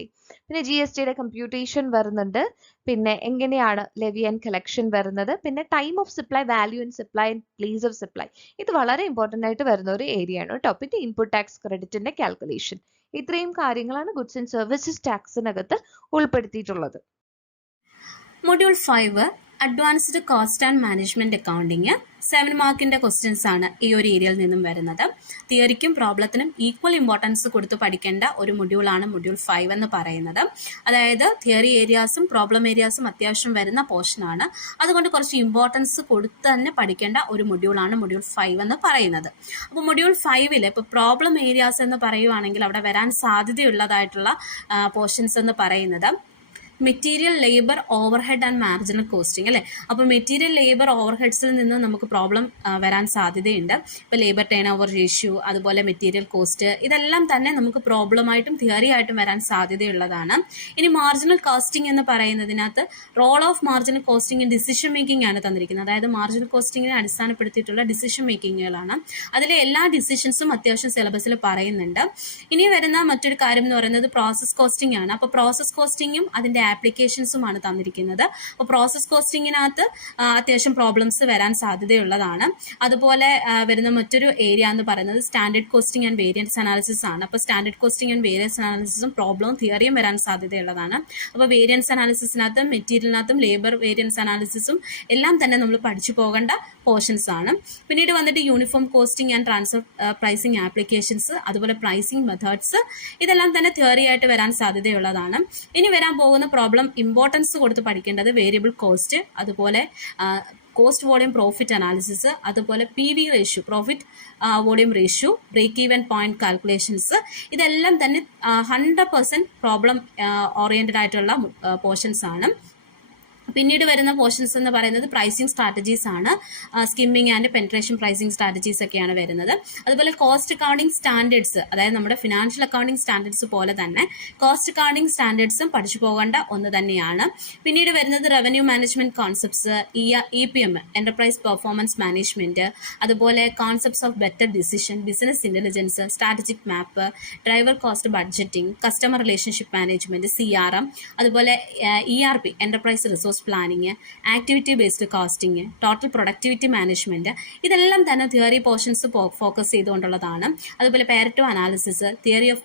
പിന്നെ GSTയുടെ കമ്പ്യൂട്ടേഷൻ വരുന്നുണ്ട്. പിന്നെ എങ്ങനെയാണ് ലെവി ആൻഡ് കളക്ഷൻ വരുന്നത്, പിന്നെ time of supply, value and supply and place of supply. ഇത് വളരെ ഇമ്പോർട്ടൻ്റ് ആയിട്ട് വരുന്ന ഒരു ഏരിയ ആണ് കേട്ടോ. പിന്നെ ഇൻപുട്ട് ടാക്സ് ക്രെഡിറ്റിന്റെ കാൽക്കുലേഷൻ. ഇത്രയും കാര്യങ്ങളാണ് ഗുഡ്സ് ആൻഡ് സർവീസസ് ടാക്സിനകത്ത് ഉൾപ്പെടുത്തിയിട്ടുള്ളത്. Module 5 advanced cost and management accounting 7 മാർക്കിന്റെ ക്വസ്റ്റ്യൻസ് ആണ് ഈ ഒരു ഏരിയയിൽ നിന്നും വരുന്നത്. തിയറിക്കും പ്രോബ്ലത്തിനും ഈക്വൽ ഇമ്പോർട്ടൻസ് കൊടുത്ത് പഠിക്കേണ്ട ഒരു മൊഡ്യൂളാണ് മൊഡ്യൂൾ 5 എന്ന് പറയുന്നത്. അതായത് തിയറി ഏരിയാസും പ്രോബ്ലം ഏരിയാസും അത്യാവശ്യം വരുന്ന പോർഷനാണ്. അതുകൊണ്ട് കുറച്ച് ഇമ്പോർട്ടൻസ് കൊടുത്ത് തന്നെ പഠിക്കേണ്ട ഒരു മൊഡ്യൂളാണ് മൊഡ്യൂൾ 5 എന്ന് പറയുന്നത്. അപ്പോൾ മൊഡ്യൂൾ 5 ഇപ്പോൾ പ്രോബ്ലം ഏരിയാസ് എന്ന് പറയുവാണെങ്കിൽ അവിടെ വരാൻ സാധ്യതയുള്ളതായിട്ടുള്ള പോർഷൻസ് എന്ന് പറയുന്നത് material labour overhead and marginal costing അല്ലേ. അപ്പോൾ മെറ്റീരിയൽ ലേബർ ഓവർഹെഡ്സിൽ നിന്ന് നമുക്ക് പ്രോബ്ലം വരാൻ സാധ്യതയുണ്ട്. ഇപ്പോൾ ലേബർ ടേൺ ഓവർ റേഷ്യോ, അതുപോലെ മെറ്റീരിയൽ കോസ്റ്റ്, ഇതെല്ലാം തന്നെ നമുക്ക് പ്രോബ്ലമായിട്ടും തിയറി ആയിട്ടും വരാൻ സാധ്യതയുള്ളതാണ്. ഇനി മാർജിനൽ കോസ്റ്റിംഗ് എന്ന് പറയുന്നതിനകത്ത് role of marginal costing in decision making ആണ് തന്നിരിക്കുന്നത്. അതായത് മാർജിനൽ കോസ്റ്റിംഗിനെ അടിസ്ഥാനപ്പെടുത്തിയിട്ടുള്ള ഡിസിഷൻ മേക്കിങ്ങുകളാണ്. അതിലെ എല്ലാ ഡിസിഷൻസും അത്യാവശ്യം സിലബസിൽ പറയുന്നുണ്ട്. ഇനി വരുന്ന മറ്റൊരു കാര്യം എന്ന് പറയുന്നത് പ്രോസസ് കോസ്റ്റിംഗ് ആണ്. അപ്പോൾ പ്രോസസ് കോസ്റ്റിംഗും അതിന്റെ ആപ്ലിക്കേഷൻസുമാണ് തന്നിരിക്കുന്നത്. അപ്പോൾ പ്രോസസ് കോസ്റ്റിങ്ങിനകത്ത് അത്യാവശ്യം പ്രോബ്ലംസ് വരാൻ സാധ്യതയുള്ളതാണ്. അതുപോലെ വരുന്ന മറ്റൊരു ഏരിയ എന്ന് പറയുന്നത് standard costing and variance analysis ആണ്. അപ്പോൾ സ്റ്റാൻഡേർഡ് കോസ്റ്റിംഗ് ആൻഡ് വേരിയൻസ് അനാലിസിസും പ്രോബ്ലവും തിയറിയും വരാൻ സാധ്യതയുള്ളതാണ്. അപ്പോൾ വേരിയൻസ് അനാലിസിസിനകത്തും മെറ്റീരിയലിനകത്തും ലേബർ വേരിയൻസ് അനാലിസിസും എല്ലാം തന്നെ നമ്മൾ പഠിച്ചു പോകേണ്ട പോർഷൻസ് ആണ്. പിന്നീട് വന്നിട്ട് uniform costing and transfer pricing applications, അതുപോലെ പ്രൈസിംഗ് മെത്തേഡ്സ്, ഇതെല്ലാം തന്നെ തിയറി ആയിട്ട് വരാൻ സാധ്യതയുള്ളതാണ്. ഇനി വരാൻ പോകുന്ന പ്രോബ്ലം ഇമ്പോർട്ടൻസ് കൊടുത്ത് പഠിക്കേണ്ടത് വേരിയബിൾ കോസ്റ്റ്, അതുപോലെ കോസ്റ്റ് വോളിയം പ്രോഫിറ്റ് അനാലിസിസ്, അതുപോലെ PV ratio, profit volume ratio, break even point calculations, ഇതെല്ലാം തന്നെ 100% പ്രോബ്ലം ഓറിയന്റഡ് ആയിട്ടുള്ള പോർഷൻസ് ആണ്. പിന്നീട് വരുന്ന പോർഷൻസ് എന്ന് പറയുന്നത് പ്രൈസിംഗ് സ്ട്രാറ്റജീസ് ആണ്. Skimming and penetration pricing strategies ഒക്കെയാണ് വരുന്നത്. അതുപോലെ കോസ്റ്റ് അക്കൗണ്ടിംഗ് സ്റ്റാൻഡേർഡ്സ്, അതായത് നമ്മുടെ ഫിനാൻഷ്യൽ അക്കൗണ്ടിംഗ് സ്റ്റാൻഡേർഡ്സ് പോലെ തന്നെ കോസ്റ്റ് അക്കൗണ്ടിംഗ് സ്റ്റാൻഡേർഡ്സും പഠിച്ചു പോകേണ്ട ഒന്ന് തന്നെയാണ്. പിന്നീട് വരുന്നത് revenue management concepts, EPM enterprise performance management, അതുപോലെ concepts of better decision, business intelligence, strategic map, driver cost budgeting, customer relationship management, CRM, അതുപോലെ ERP enterprise resource planning, activity based costing, total productivity management, ഇതെല്ലാം തന്നെ തിയറി പോർഷൻസ് ഫോക്കസ് ചെയ്തുകൊണ്ടുള്ളതാണ്. അതുപോലെ Pareto analysis, theory of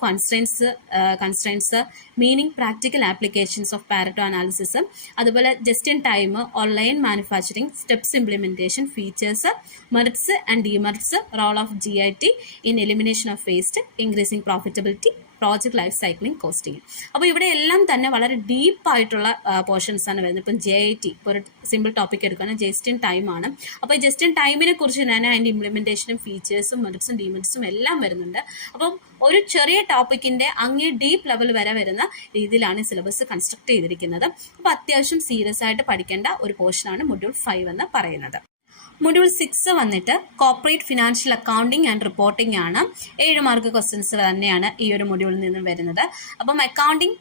constraints, meaning practical applications of Pareto analysis, അതുപോലെ just in time, online manufacturing, steps implementation, features, merits and demerits, role of GIT in elimination of waste, increasing profitability, project life cycling costing. അപ്പോൾ ഇവിടെ എല്ലാം തന്നെ വളരെ ഡീപ്പായിട്ടുള്ള പോർഷൻസ് ആണ് വരുന്നത്. ഇപ്പം JIT, ഇപ്പോൾ ഒരു സിമ്പിൾ ടോപ്പിക് എടുക്കുകയാണ്, ജസ്റ്റ് ഇൻ ടൈം ആണ്. അപ്പോൾ ജസ്റ്റ് ഇൻ ടൈമിനെ കുറിച്ച് തന്നെ അതിൻ്റെ ഇംപ്ലിമെന്റേഷനും ഫീച്ചേഴ്സും മെറിറ്റ്സും ഡിമെറിറ്റ്സും എല്ലാം വരുന്നുണ്ട്. അപ്പം ഒരു ചെറിയ ടോപ്പിക്കിന്റെ അങ്ങേ ഡീപ്പ് ലെവൽ വരെ വരുന്ന രീതിയിലാണ് സിലബസ് കൺസ്ട്രക്ട് ചെയ്തിരിക്കുന്നത്. അപ്പോൾ അത്യാവശ്യം സീരിയസ് ആയിട്ട് പഠിക്കേണ്ട ഒരു പോർഷനാണ് മൊഡ്യൂൾ 5 എന്ന് പറയുന്നത്. മൊഡ്യൂൾ 6 വന്നിട്ട് corporate financial accounting and reporting ആണ്. 7 മാർക്ക് ക്വസ്റ്റ്യൻസ് തന്നെയാണ് ഈ ഒരു മൊഡ്യൂളിൽ നിന്നും വരുന്നത്. അപ്പം അക്കൗണ്ടിംഗ്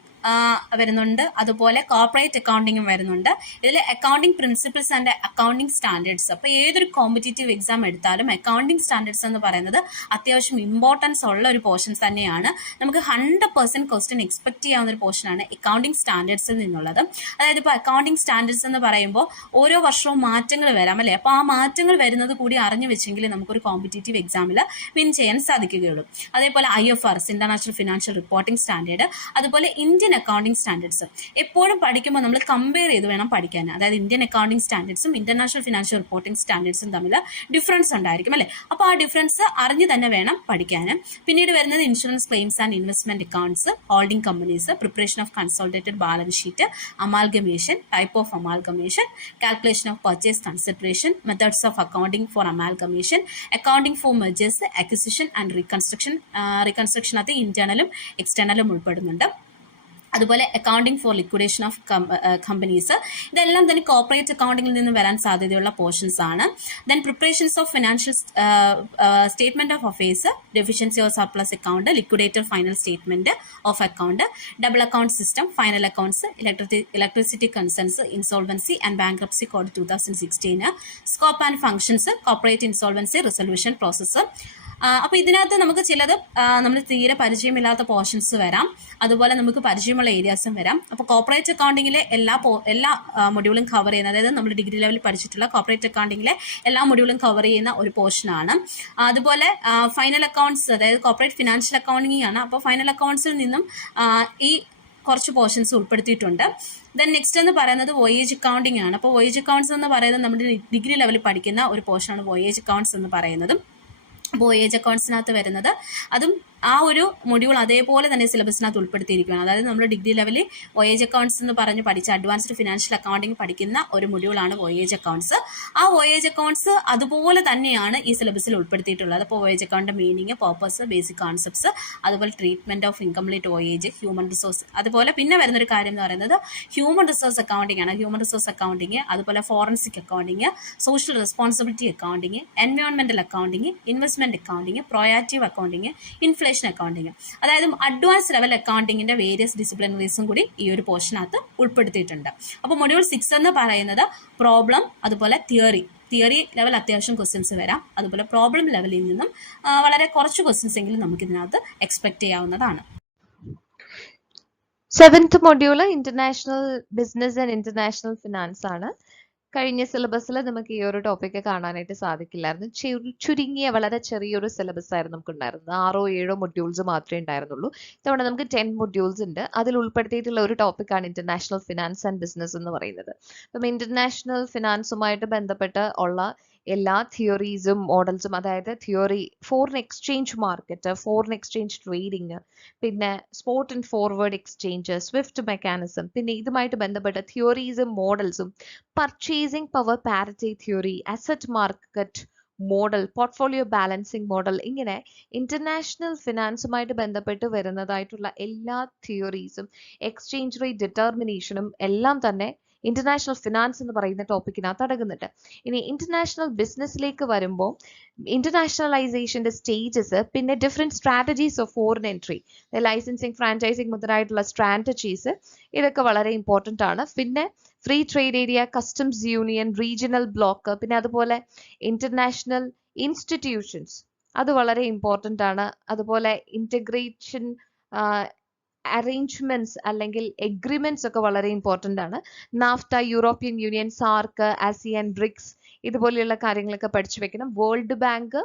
വരുന്നുണ്ട്, അതുപോലെ കോർപ്പറേറ്റ് അക്കൗണ്ടിങ്ങും വരുന്നുണ്ട്. ഇതിൽ accounting principles and accounting standards. അപ്പോൾ ഏതൊരു കോമ്പറ്റേറ്റീവ് എക്സാം എടുത്താലും അക്കൗണ്ടിംഗ് സ്റ്റാൻഡേർഡ്സ് എന്ന് പറയുന്നത് അത്യാവശ്യം ഇമ്പോർട്ടൻസ് ഉള്ള ഒരു പോർഷൻ തന്നെയാണ്. നമുക്ക് 100% ക്വസ്റ്റ്യൻ എക്സ്പെക്ട് ചെയ്യാവുന്ന ഒരു പോർഷനാണ് അക്കൗണ്ടിംഗ് സ്റ്റാൻഡേർഡ്സിൽ നിന്നുള്ളത്. അതായത് ഇപ്പോൾ അക്കൗണ്ടിംഗ് സ്റ്റാൻഡേർഡ്സ് എന്ന് പറയുമ്പോൾ ഓരോ വർഷവും മാറ്റങ്ങൾ വരാം അല്ലേ. അപ്പോൾ ആ മാറ്റങ്ങൾ വരുന്നത് കൂടി അറിഞ്ഞു വെച്ചെങ്കിൽ നമുക്കൊരു കോമ്പറ്റേറ്റീവ് എക്സാമിൽ വിൻ ചെയ്യാൻ സാധിക്കുകയുള്ളൂ. അതേപോലെ IFRS, international financial reporting standard, അതുപോലെ ഇന്ത്യൻ അക്കൗണ്ടിംഗ് സ്റ്റാൻഡേർഡ്സ് എപ്പോഴും പഠിക്കുമ്പോൾ നമ്മൾ കമ്പയർ ചെയ്ത് വേണം പഠിക്കാൻ. അതായത് ഇന്ത്യൻ അക്കൗണ്ടിംഗ് സ്റ്റാൻഡേർഡ്സും ഇന്റർനാഷണൽ ഫിനാൻഷ്യൽ റിപ്പോർട്ടിംഗ് സ്റ്റാൻഡേർഡ്സും തമ്മിൽ ഡിഫറൻസ് ഉണ്ടായിരിക്കും അല്ലേ. അപ്പോൾ ആ ഡിഫറൻസ് അറിഞ്ഞു തന്നെ വേണം പഠിക്കാൻ. പിന്നീട് വരുന്നത് insurance claims and investment accounts, holding companies, preparation of consolidated balance sheet, amalgamation, type of amalgamation, calculation of purchase consideration, methods of accounting for amalgamation, accounting for mergers, acquisition and റീകൺസ്ട്രക്ഷനകത്ത് ഇന്റേണലും എക്സ്റ്റേണലും ഉൾപ്പെടുന്നുണ്ട്. അതുപോലെ accounting for liquidation of companies, ഇതെല്ലാം തന്നെ കോർപ്പറേറ്റ് അക്കൗണ്ടിങ്ങിൽ നിന്ന് വരാൻ സാധ്യതയുള്ള പോർഷൻസ് ആണ്. Then preparations of financial statement of affairs, deficiency of surplus account, liquidator final statement of account, double account system, final accounts, electricity concerns, insolvency and bankruptcy code 2016, scope and functions, corporate insolvency resolution process. അപ്പോൾ ഇതിനകത്ത് നമുക്ക് ചിലത് നമ്മൾ തീരെ പരിചയമില്ലാത്ത പോർഷൻസ് വരാം, അതുപോലെ നമുക്ക് പരിചയമുള്ള ഏരിയാസും വരാം. അപ്പോൾ കോർപ്പറേറ്റ് അക്കൗണ്ടിങ്ങിലെ എല്ലാ മൊഡ്യൂളും കവർ ചെയ്യുന്ന, അതായത് നമ്മൾ ഡിഗ്രി ലെവലിൽ പഠിച്ചിട്ടുള്ള കോർപ്പറേറ്റ് അക്കൗണ്ടിങ്ങിലെ എല്ലാ മൊഡ്യൂളും കവർ ചെയ്യുന്ന ഒരു പോർഷനാണ്. അതുപോലെ ഫൈനൽ അക്കൗണ്ട്സ്, അതായത് കോർപ്പറേറ്റ് ഫിനാൻഷ്യൽ അക്കൗണ്ടിങ് ആണ്. അപ്പോൾ ഫൈനൽ അക്കൗണ്ട്സിൽ നിന്നും ഈ കുറച്ച് പോർഷൻസ് ഉൾപ്പെടുത്തിയിട്ടുണ്ട്. ദെൻ നെക്സ്റ്റ് എന്ന് പറയുന്നത് വോയേജ് അക്കൗണ്ടിങ് ആണ്. അപ്പോൾ വോയേജ് അക്കൗണ്ട്സ് എന്ന് പറയുന്നത് നമ്മുടെ ഡിഗ്രി ലെവലിൽ പഠിക്കുന്ന ഒരു പോർഷനാണ് വോയേജ് അക്കൗണ്ട്സ് എന്ന് പറയുന്നതും. വോയേജ് അക്കൗണ്ട്സിനകത്ത് വരുന്നത് അതും ആ ഒരു മൊഡ്യൂൾ അതേപോലെ തന്നെ സിലബസിനകത്ത് ഉൾപ്പെടുത്തിയിരിക്കുകയാണ്. അതായത് നമ്മൾ ഡിഗ്രി ലെവലിൽ വോയേജ് അക്കൗണ്ട്സ് എന്ന് പറഞ്ഞ് പഠിച്ച അഡ്വാൻസ്ഡ് ഫിനാൻഷ്യൽ അക്കൗണ്ടിങ് പഠിക്കുന്ന ഒരു മൊഡ്യൂളാണ് വോയേജ് അക്കൗണ്ട്സ്. ആ വോയേജ് അക്കൗണ്ട്സ് അതുപോലെ തന്നെയാണ് ഈ സിലബസിൽ ഉൾപ്പെടുത്തിയിട്ടുള്ളത്. അപ്പോൾ വോയേജ് അക്കൗണ്ടിന്റെ മീനിങ്, പർപ്പസ്, ബേസിക് കോൺസെപ്റ്റ്സ്, അതുപോലെ treatment of incomplete voyage, human resource. അതുപോലെ പിന്നെ വരുന്നൊരു കാര്യം എന്ന് പറയുന്നത് ഹ്യൂമൻ റിസോഴ്സ് അക്കൗണ്ടിങ് ആണ്. ഹ്യൂമൻ റിസോഴ്സ് അക്കൗണ്ടിങ്, അതുപോലെ forensic accounting, social responsibility accounting, എൻവയോൺമെന്റൽ accounting, investment accounting, proactive accounting, inflation accounting. അതായത് അഡ്വാൻസ് ലെവൽ അക്കൗണ്ടിങ്ങിന്റെ വേരിയസ് ഡിസിപ്ലിനറീസും കൂടി ഈ ഒരു പോർഷനകത്ത് ഉൾപ്പെടുത്തിയിട്ടുണ്ട്. അപ്പോൾ മൊഡ്യൂൾ 6 എന്ന് പറയുന്നത് പ്രോബ്ലം, അതുപോലെ തിയറി ലെവൽ അത്യാവശ്യം ക്വസ്റ്റ്യൻസ് വരാം. അതുപോലെ പ്രോബ്ലം ലെവലിൽ നിന്നും വളരെ കുറച്ച് ക്വസ്റ്റ്യൻസ് എങ്കിലും നമുക്ക് ഇതിനകത്ത് എക്സ്പെക്ട് ചെയ്യാവുന്നതാണ്. 7th module international business and international finance ആണ്. കഴിഞ്ഞ സിലബസിൽ നമുക്ക് ഈ ഒരു ടോപ്പിക്ക് കാണാനായിട്ട് സാധിക്കില്ലായിരുന്നു. ചുരുങ്ങിയ വളരെ ചെറിയൊരു സിലബസ് ആയിരുന്നു നമുക്ക് ഉണ്ടായിരുന്നത്. 6-7 മൊഡ്യൂൾസ് മാത്രമേ ഉണ്ടായിരുന്നുള്ളൂ. ഇതവണ നമുക്ക് 10 മൊഡ്യൂൾസ് ഉണ്ട്. അതിൽ ഉൾപ്പെടുത്തിയിട്ടുള്ള ഒരു ടോപ്പിക്കാണ് ഇന്റർനാഷണൽ ഫിനാൻസ് ആൻഡ് ബിസിനസ് എന്ന് പറയുന്നത്. അപ്പം ഇന്റർനാഷണൽ ഫിനാൻസുമായിട്ട് ബന്ധപ്പെട്ട് ഉള്ള എല്ലാ തിയറീസും മോഡൽസും, അതായത് theory foreign exchange market, foreign exchange trading, പിന്നെ spot and forward exchange, swift mechanism, പിന്നെ ഇതുമായിട്ട് ബന്ധപ്പെട്ട തിയറീസും മോഡൽസും, purchasing power parity theory, asset market model, portfolio balancing model, ഇങ്ങനെ ഇന്റർനാഷണൽ ഫിനാൻസുമായിട്ട് ബന്ധപ്പെട്ട് വരുന്നതായിട്ടുള്ള എല്ലാ തിയറീസും എക്സ്ചേഞ്ച് റേറ്റ് ഡിറ്റർമിനേഷനും എല്ലാം തന്നെ ഇന്റർനാഷണൽ ഫിനാൻസ് എന്ന് പറയുന്ന ടോപ്പിക്കിനകത്ത് അടങ്ങുന്നുണ്ട്. ഇനി ഇന്റർനാഷണൽ ബിസിനസ്സിലേക്ക് വരുമ്പോൾ ഇന്റർനാഷണലൈസേഷന്റെ സ്റ്റേജസ്, പിന്നെ different strategies of foreign entry, licensing, franchising മുതലായിട്ടുള്ള സ്ട്രാറ്റജീസ്, ഇതൊക്കെ വളരെ ഇമ്പോർട്ടൻ്റ് ആണ്. പിന്നെ free trade area, customs union, regional block, പിന്നെ അതുപോലെ ഇന്റർനാഷണൽ ഇൻസ്റ്റിറ്റ്യൂഷൻസ്, അത് വളരെ ഇമ്പോർട്ടൻ്റ് ആണ്. അതുപോലെ ഇന്റഗ്രേഷൻ അറേഞ്ച്മെന്റ്സ് അല്ലെങ്കിൽ എഗ്രിമെന്റ്സ് ഒക്കെ വളരെ ഇമ്പോർട്ടൻ്റ് ആണ്. നാഫ്റ്റ, യൂറോപ്യൻ യൂണിയൻ, സാർക്ക്, ആസിയാൻ, ബ്രിക്സ്, ഇതുപോലെയുള്ള കാര്യങ്ങളൊക്കെ പഠിച്ചു വെക്കണം. വേൾഡ് ബാങ്ക്,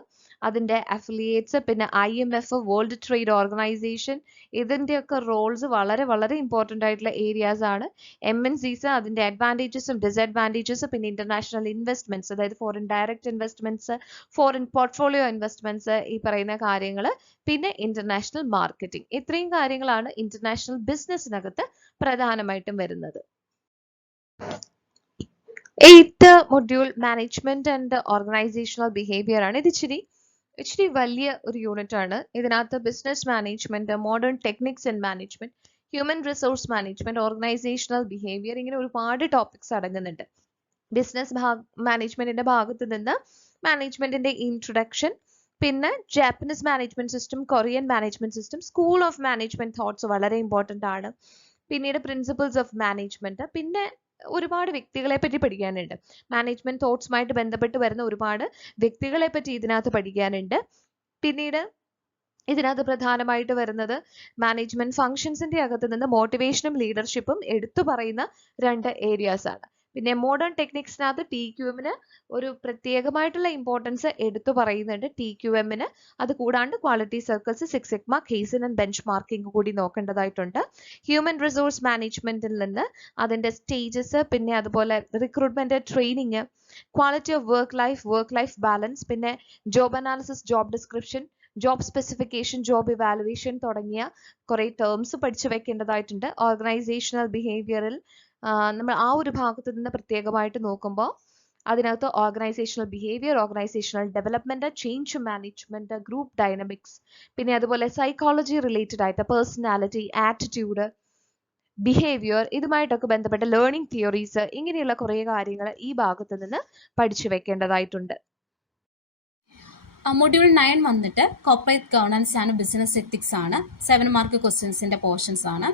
അതിന്റെ അഫിലിയേറ്റ്സ്, പിന്നെ IMF, വേൾഡ് ട്രേഡ് ഓർഗനൈസേഷൻ, ഇതിന്റെയൊക്കെ റോൾസ് വളരെ വളരെ ഇമ്പോർട്ടൻ്റ് ആയിട്ടുള്ള ഏരിയാസ് ആണ്. MNCs, അതിന്റെ അഡ്വാൻറ്റേജസും ഡിസഡ്വാൻറ്റേജസും, പിന്നെ ഇന്റർനാഷണൽ ഇൻവെസ്റ്റ്മെന്റ്സ്, അതായത് foreign direct investments, foreign portfolio investments, ഈ പറയുന്ന കാര്യങ്ങൾ, പിന്നെ ഇന്റർനാഷണൽ മാർക്കറ്റിംഗ്, ഇത്രയും കാര്യങ്ങളാണ് ഇന്റർനാഷണൽ ബിസിനസ്സിനകത്ത് പ്രധാനമായിട്ടും വരുന്നത്. 8th module management and organizational behaviour ആണ്. ഇത് ഇച്ചിരി വലിയ ഒരു യൂണിറ്റ് ആണ്. ഇതിനകത്ത് business management, modern techniques and management, human resource management, organisational behaviour, ഇങ്ങനെ ഒരുപാട് ടോപ്പിക്സ് അടങ്ങുന്നുണ്ട്. ബിസിനസ് മാനേജ്മെന്റിന്റെ ഭാഗത്ത് നിന്ന് മാനേജ്മെന്റിന്റെ ഇൻട്രൊഡക്ഷൻ, പിന്നെ Japanese management system, Korean management system, school of management thoughts വളരെ ഇമ്പോർട്ടൻ്റ് ആണ്. പിന്നീട് പ്രിൻസിപ്പിൾസ് ഓഫ് മാനേജ്മെന്റ്, പിന്നെ ഒരുപാട് വ്യക്തികളെ പറ്റി പഠിക്കാനുണ്ട്. മാനേജ്മെന്റ് തോട്ട്സുമായിട്ട് ബന്ധപ്പെട്ട് വരുന്ന ഒരുപാട് വ്യക്തികളെ പറ്റി ഇതിനകത്ത് പഠിക്കാനുണ്ട്. പിന്നീട് ഇതിനകത്ത് പ്രധാനമായിട്ട് വരുന്നത് മാനേജ്മെന്റ് ഫങ്ഷൻസിന്റെ അകത്ത് നിന്ന് മോട്ടിവേഷനും ലീഡർഷിപ്പും എടുത്തു പറയുന്ന 2 ഏരിയാസ് ആണ്. പിന്നെ മോഡേൺ ടെക്നിക്സിനകത്ത് TQM-ന് ഒരു പ്രത്യേകമായിട്ടുള്ള ഇമ്പോർട്ടൻസ് എടുത്തു പറയുന്നുണ്ട്. TQM-ന് അത് കൂടാണ്ട് quality circles, 6 sigma, kaizen and benchmarking കൂടി നോക്കേണ്ടതായിട്ടുണ്ട്. ഹ്യൂമൻ റിസോഴ്സ് മാനേജ്മെന്റിൽ നിന്ന് അതിന്റെ സ്റ്റേജസ്, പിന്നെ അതുപോലെ recruitment, training, quality of work life balance, പിന്നെ job analysis, job description, job specification, job evaluation തുടങ്ങിയ കുറെ ടേംസ് പഠിച്ചു വെക്കേണ്ടതായിട്ടുണ്ട്. ഓർഗനൈസേഷണൽ ബിഹേവിയറിൽ നമ്മൾ ആ ഒരു ഭാഗത്ത് നിന്ന് പ്രത്യേകമായിട്ട് നോക്കുമ്പോൾ അതിനകത്ത് organisational behaviour, organisational development, change management, group dynamics, പിന്നെ അതുപോലെ സൈക്കോളജി റിലേറ്റഡ് ആയിട്ട് പേഴ്സണാലിറ്റി, ആറ്റിറ്റ്യൂഡ്, ബിഹേവിയർ, ഇതുമായിട്ടൊക്കെ ബന്ധപ്പെട്ട ലേണിംഗ് തിയറീസ്, ഇങ്ങനെയുള്ള കുറെ കാര്യങ്ങൾ ഈ ഭാഗത്ത് നിന്ന് പഠിച്ചു വെക്കേണ്ടതായിട്ടുണ്ട്. മൊഡ്യൂൾ 9 വന്നിട്ട് corporate governance and business ethics ആണ്. 7 മാർക്ക് ക്വസ്റ്റ്യൻസിന്റെ പോർഷൻസ് ആണ്.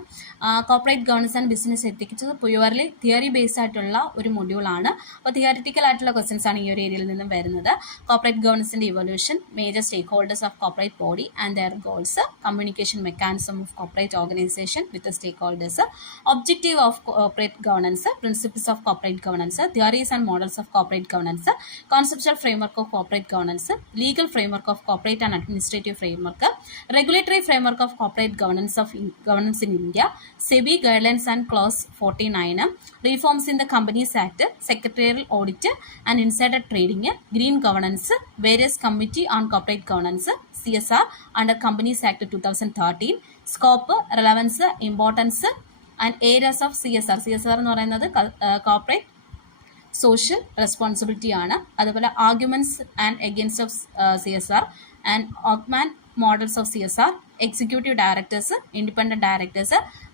Corporate governance and business ethics purely theory based ആയിട്ടുള്ള ഒരു മൊഡ്യൂൾ ആണ്. അപ്പോൾ തിയറിറ്റിക്കൽ ആയിട്ടുള്ള ക്വസ്റ്റ്യൻസ് ആണ് ഈ ഒരു ഏരിയയിൽ നിന്നും വരുന്നത്. കോർപ്പറേറ്റ് ഗവർണൻസിന്റെ evolution, major stakeholders of corporate body and their goals, communication mechanism of corporate organisation with stakeholders, objective of corporate governance, principles of corporate governance, theories and models of corporate governance, conceptual framework of corporate governance, legal framework of corporate and administrative framework, regulatory framework of corporate governance in India, SEBI guidelines and clause 49, reforms in the Companies Act, secretarial audit and insider trading, green governance, various committee on corporate governance, CSR under Companies Act 2013, scope, relevance, importance and areas of CSR. CSR എന്ന് പറയുന്നത് കോർപ്പറേറ്റ് സോഷ്യൽ റെസ്പോൺസിബിലിറ്റി ആണ്. അതുപോലെ arguments and against of CSR and Ackerman models of CSR, executive directors, independent directors,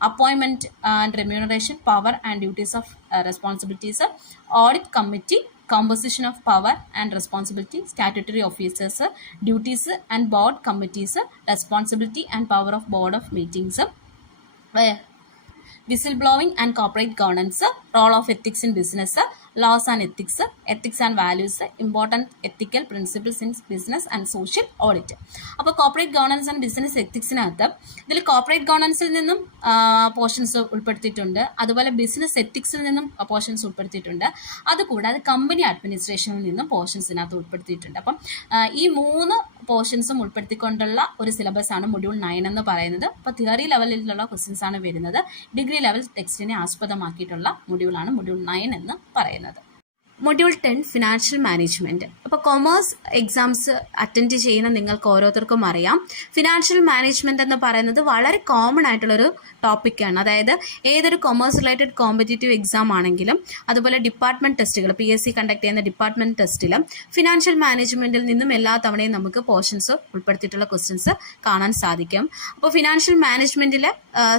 appointment and remuneration, power and duties of responsibilities, audit committee, composition of power and responsibility, statutory officers, duties and board committees, responsibility and power of board of meetings, whistleblowing and corporate governance, role of ethics in business, laws and ethics, ethics and values, important ethical principles in business and social audit. അപ്പോൾ കോർപ്പറേറ്റ് ഗവർണൻസ് ആൻഡ് ബിസിനസ് എത്തിക്സിനകത്ത് ഇതിൽ കോർപ്പറേറ്റ് ഗവർണൻസിൽ നിന്നും പോർഷൻസ് ഉൾപ്പെടുത്തിയിട്ടുണ്ട്, അതുപോലെ ബിസിനസ് എത്തിക്സിൽ നിന്നും പോർഷൻസ് ഉൾപ്പെടുത്തിയിട്ടുണ്ട്, അതുകൂടാതെ കമ്പനി അഡ്മിനിസ്ട്രേഷനിൽ നിന്നും പോർഷൻസിനകത്ത് ഉൾപ്പെടുത്തിയിട്ടുണ്ട്. അപ്പം ഈ 3 പോർഷൻസും ഉൾപ്പെടുത്തിക്കൊണ്ടുള്ള ഒരു സിലബസ് ആണ് മൊഡ്യൂൾ 9 എന്ന് പറയുന്നത്. അപ്പോൾ തിയറി ലെവലിലുള്ള ക്വസ്റ്റ്യൻസ് ആണ് വരുന്നത്. ഡിഗ്രി ലെവൽ ടെക്സ്റ്റിനെ ആസ്പദമാക്കിയിട്ടുള്ള മൊഡ്യൂളാണ് മൊഡ്യൂൾ 9 എന്ന് പറയുന്നത്. Module 10 financial management. അപ്പോൾ കൊമേഴ്സ് എക്സാംസ് അറ്റൻഡ് ചെയ്യുന്ന നിങ്ങൾക്ക് ഓരോരുത്തർക്കും അറിയാം, ഫിനാൻഷ്യൽ മാനേജ്മെൻറ്റ് എന്ന് പറയുന്നത് വളരെ കോമൺ ആയിട്ടുള്ളൊരു ടോപ്പിക്കാണ്. അതായത് ഏതൊരു കൊമേഴ്സ് റിലേറ്റഡ് കോമ്പറ്റേറ്റീവ് എക്സാം ആണെങ്കിലും അതുപോലെ ഡിപ്പാർട്ട്മെൻറ്റ് ടെസ്റ്റുകൾ PSC കണ്ടക്ട് ചെയ്യുന്ന ഡിപ്പാർട്ട്മെൻറ്റ് ടെസ്റ്റിലും ഫിനാൻഷ്യൽ മാനേജ്മെൻറ്റിൽ നിന്നും എല്ലാ തവണയും നമുക്ക് പോർഷൻസ് ഉൾപ്പെടുത്തിയിട്ടുള്ള ക്വസ്റ്റ്യൻസ് കാണാൻ സാധിക്കും. അപ്പോൾ ഫിനാൻഷ്യൽ മാനേജ്മെൻറ്റിൽ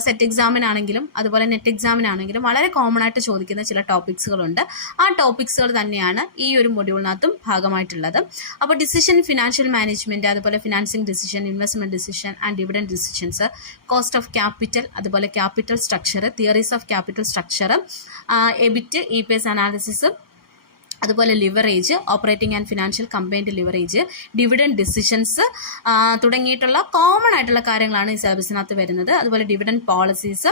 സെറ്റ് എക്സാമിനാണെങ്കിലും അതുപോലെ നെറ്റ് എക്സാമിനാണെങ്കിലും വളരെ കോമൺ ആയിട്ട് ചോദിക്കുന്ന ചില ടോപ്പിക്സുകളുണ്ട്. ആ ടോപ്പിക്സുകൾ തന്നെയാണ് ഈ ഒരു മൊഡ്യൂളിനകത്തും ഭാഗമായിട്ടുള്ളത്. അപ്പോൾ ഡിസിഷൻ ഫിനാൻഷ്യൽ മാനേജ്മെൻറ്റ്, അതുപോലെ financing decision, investment decision and dividend decisions, cost of capital, അതുപോലെ capital structure, theories of capital structure, EBIT, EPS analysis, അതുപോലെ leverage, operating and financial combined leverage, dividend decisions തുടങ്ങിയിട്ടുള്ള കോമൺ ആയിട്ടുള്ള കാര്യങ്ങളാണ് ഈ സിലബസിനകത്ത് വരുന്നത്. അതുപോലെ dividend policies,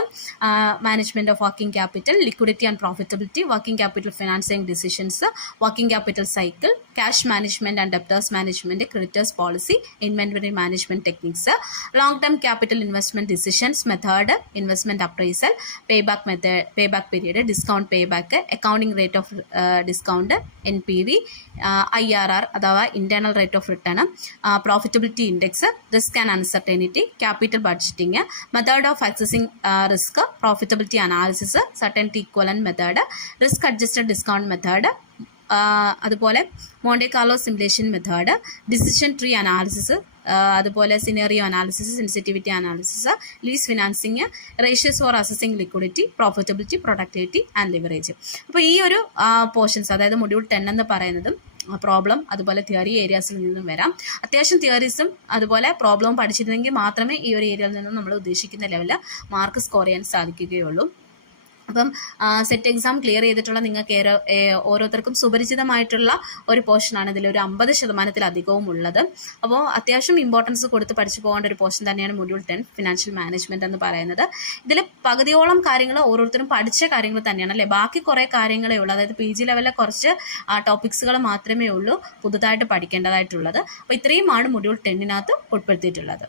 management of working capital, liquidity and profitability, working capital financing decisions, working capital cycle, cash management and debtors management, creditors policy, inventory management techniques, long term capital investment decisions, method, investment appraisal, payback method, payback period, discount payback, accounting rate of discount, NPV, IRR അഥവാ internal rate of return, profitability index, risk and uncertainty, capital budgeting, method of assessing risk, profitability analysis, certainty equivalent method, risk adjusted discount method, അതുപോലെ Monte Carlo simulation method, decision tree analysis, അതുപോലെ scenario analysis, sensitivity analysis, lease financing, ratios for assessing liquidity, profitability, productivity and leverage. അപ്പോൾ ഈ ഒരു പോർഷൻസ്, അതായത് മൊഡ്യൂൾ 10 എന്ന് പറയുന്നതും പ്രോബ്ലം അതുപോലെ തിയറി ഏരിയാസിൽ നിന്നും വരാം. അത്യാവശ്യം തിയറീസും അതുപോലെ പ്രോബ്ലവും പഠിച്ചിരുന്നെങ്കിൽ മാത്രമേ ഈ ഒരു ഏരിയയിൽ നിന്നും നമ്മൾ ഉദ്ദേശിക്കുന്ന ലെവലിൽ മാർക്ക് സ്കോർ ചെയ്യാൻ സാധിക്കുകയുള്ളൂ. അപ്പം സെറ്റ് എക്സാം ക്ലിയർ ചെയ്തിട്ടുള്ള നിങ്ങൾക്ക് ഓരോരുത്തർക്കും സുപരിചിതമായിട്ടുള്ള ഒരു പോർഷനാണ് ഇതിൽ ഒരു 50%-ലധികവും ഉള്ളത്. അപ്പോൾ അത്യാവശ്യം ഇമ്പോർട്ടൻസ് കൊടുത്ത് പഠിച്ചു പോകേണ്ട ഒരു പോർഷൻ തന്നെയാണ് മൊഡ്യൂൾ 10 ഫിനാൻഷ്യൽ മാനേജ്മെൻറ്റ് എന്ന് പറയുന്നത്. ഇതിൽ പകുതിയോളം കാര്യങ്ങൾ ഓരോരുത്തരും പഠിച്ച കാര്യങ്ങൾ തന്നെയാണ് അല്ലേ, ബാക്കി കുറേ കാര്യങ്ങളേ ഉള്ളൂ. അതായത് PG ലെവലിലെ കുറച്ച് ടോപ്പിക്സുകൾ മാത്രമേ ഉള്ളൂ പുതുതായിട്ട് പഠിക്കേണ്ടതായിട്ടുള്ളത്. അപ്പോൾ ഇത്രയുമാണ് മൊഡ്യൂൾ 10-നകത്ത് ഉൾപ്പെടുത്തിയിട്ടുള്ളത്.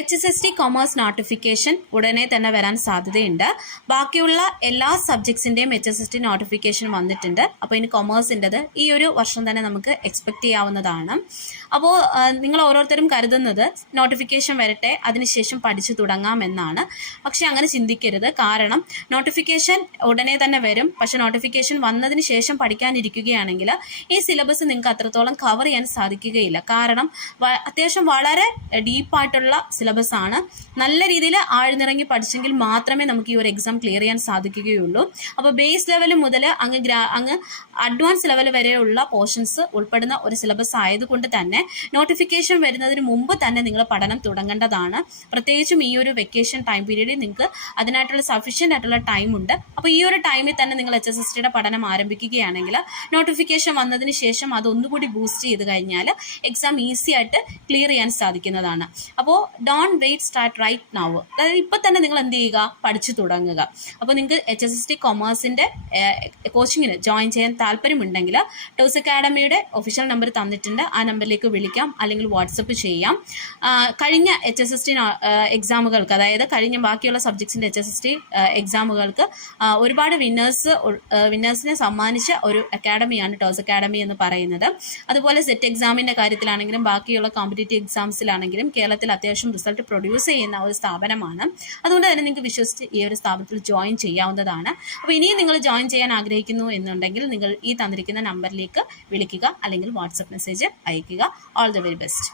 HSST കൊമേഴ്സ് നോട്ടിഫിക്കേഷൻ ഉടനെ തന്നെ വരാൻ സാധ്യതയുണ്ട്. ബാക്കിയുള്ള എല്ലാ സബ്ജക്ട്സിൻ്റെയും HSST നോട്ടിഫിക്കേഷൻ വന്നിട്ടുണ്ട്. അപ്പോൾ ഇനി കൊമേഴ്സിൻ്റെത് ഈ ഒരു വർഷം തന്നെ നമുക്ക് എക്സ്പെക്റ്റ് ചെയ്യാവുന്നതാണ്. അപ്പോൾ നിങ്ങൾ ഓരോരുത്തരും കരുതുന്നത് നോട്ടിഫിക്കേഷൻ വരട്ടെ അതിനുശേഷം പഠിച്ചു തുടങ്ങാമെന്നാണ്. പക്ഷേ അങ്ങനെ ചിന്തിക്കരുത്. കാരണം നോട്ടിഫിക്കേഷൻ ഉടനെ തന്നെ വരും. പക്ഷെ നോട്ടിഫിക്കേഷൻ വന്നതിന് ശേഷം പഠിക്കാനിരിക്കുകയാണെങ്കിൽ ഈ സിലബസ് നിങ്ങൾക്ക് അത്രത്തോളം കവർ ചെയ്യാൻ സാധിക്കുകയില്ല. കാരണം അത്യാവശ്യം വളരെ ഡീപ്പായിട്ടുള്ള സിലബസ് ആണ്. നല്ല രീതിയിൽ ആഴ്ന്നിറങ്ങി പഠിച്ചെങ്കിൽ മാത്രമേ നമുക്ക് ഈ ഒരു എക്സാം ക്ലിയർ ചെയ്യാൻ സാധിക്കുകയുള്ളൂ. അപ്പോൾ ബേസ് ലെവൽ മുതൽ അങ്ങ് അഡ്വാൻസ് ലെവൽ വരെയുള്ള പോർഷൻസ് ഉൾപ്പെടുന്ന ഒരു സിലബസ് ആയതുകൊണ്ട് തന്നെ നോട്ടിഫിക്കേഷൻ വരുന്നതിന് മുമ്പ് തന്നെ നിങ്ങൾ പഠനം തുടങ്ങേണ്ടതാണ്. പ്രത്യേകിച്ചും ഈ ഒരു വെക്കേഷൻ ടൈം പീരീഡിൽ നിങ്ങൾക്ക് അതിനായിട്ടുള്ള സഫീഷ്യൻ്റ് ആയിട്ടുള്ള ടൈം ഉണ്ട്. അപ്പോൾ ഈ ഒരു ടൈമിൽ തന്നെ നിങ്ങൾ HSSTയുടെ പഠനം ആരംഭിക്കുകയാണെങ്കിൽ നോട്ടിഫിക്കേഷൻ വന്നതിന് ശേഷം അതൊന്നുകൂടി ബൂസ്റ്റ് ചെയ്ത് കഴിഞ്ഞാൽ എക്സാം ഈസി ആയിട്ട് ക്ലിയർ ചെയ്യാൻ സാധിക്കുന്നതാണ്. അപ്പോൾ don't wait, start right now. അതായത് ഇപ്പം തന്നെ നിങ്ങൾ എന്ത് ചെയ്യുക, പഠിച്ചു തുടങ്ങുക. അപ്പോൾ നിങ്ങൾക്ക് HSST കൊമേഴ്സിൻ്റെ കോച്ചിങ്ങിന് ജോയിൻ ചെയ്യാൻ താല്പര്യമുണ്ടെങ്കിൽ ടോസ് അക്കാഡമിയുടെ ഒഫീഷ്യൽ നമ്പർ തന്നിട്ടുണ്ട്. ആ നമ്പറിലേക്ക് വിളിക്കാം, അല്ലെങ്കിൽ വാട്സപ്പ് ചെയ്യാം. കഴിഞ്ഞ HSST എക്സാമുകൾക്ക്, അതായത് കഴിഞ്ഞ ബാക്കിയുള്ള സബ്ജക്ട്സിൻ്റെ HSST എക്സാമുകൾക്ക് ഒരുപാട് വിന്നേഴ്സിനെ സമ്മാനിച്ച ഒരു അക്കാഡമിയാണ് ടോസ് അക്കാഡമി എന്ന് പറയുന്നത്. അതുപോലെ സെറ്റ് എക്സാമിൻ്റെ കാര്യത്തിലാണെങ്കിലും ബാക്കിയുള്ള കോമ്പറ്റേറ്റീവ് എക്സാംസിലാണെങ്കിലും കേരളത്തിൽ അത്യാവശ്യം റിസൾട്ട് പ്രൊഡ്യൂസ് ചെയ്യുന്ന ഒരു സ്ഥാപനമാണ്. അതുകൊണ്ട് തന്നെ നിങ്ങൾക്ക് വിശ്വസിച്ച് ഈ ഒരു സ്ഥാപനത്തിൽ ജോയിൻ ചെയ്യാവുന്നതാണ്. അപ്പോൾ ഇനിയും നിങ്ങൾ ജോയിൻ ചെയ്യാൻ ആഗ്രഹിക്കുന്നു എന്നുണ്ടെങ്കിൽ നിങ്ങൾ ഈ തന്നിരിക്കുന്ന നമ്പറിലേക്ക് വിളിക്കുക, അല്ലെങ്കിൽ വാട്സപ്പ് മെസ്സേജ് അയയ്ക്കുക. All the very best.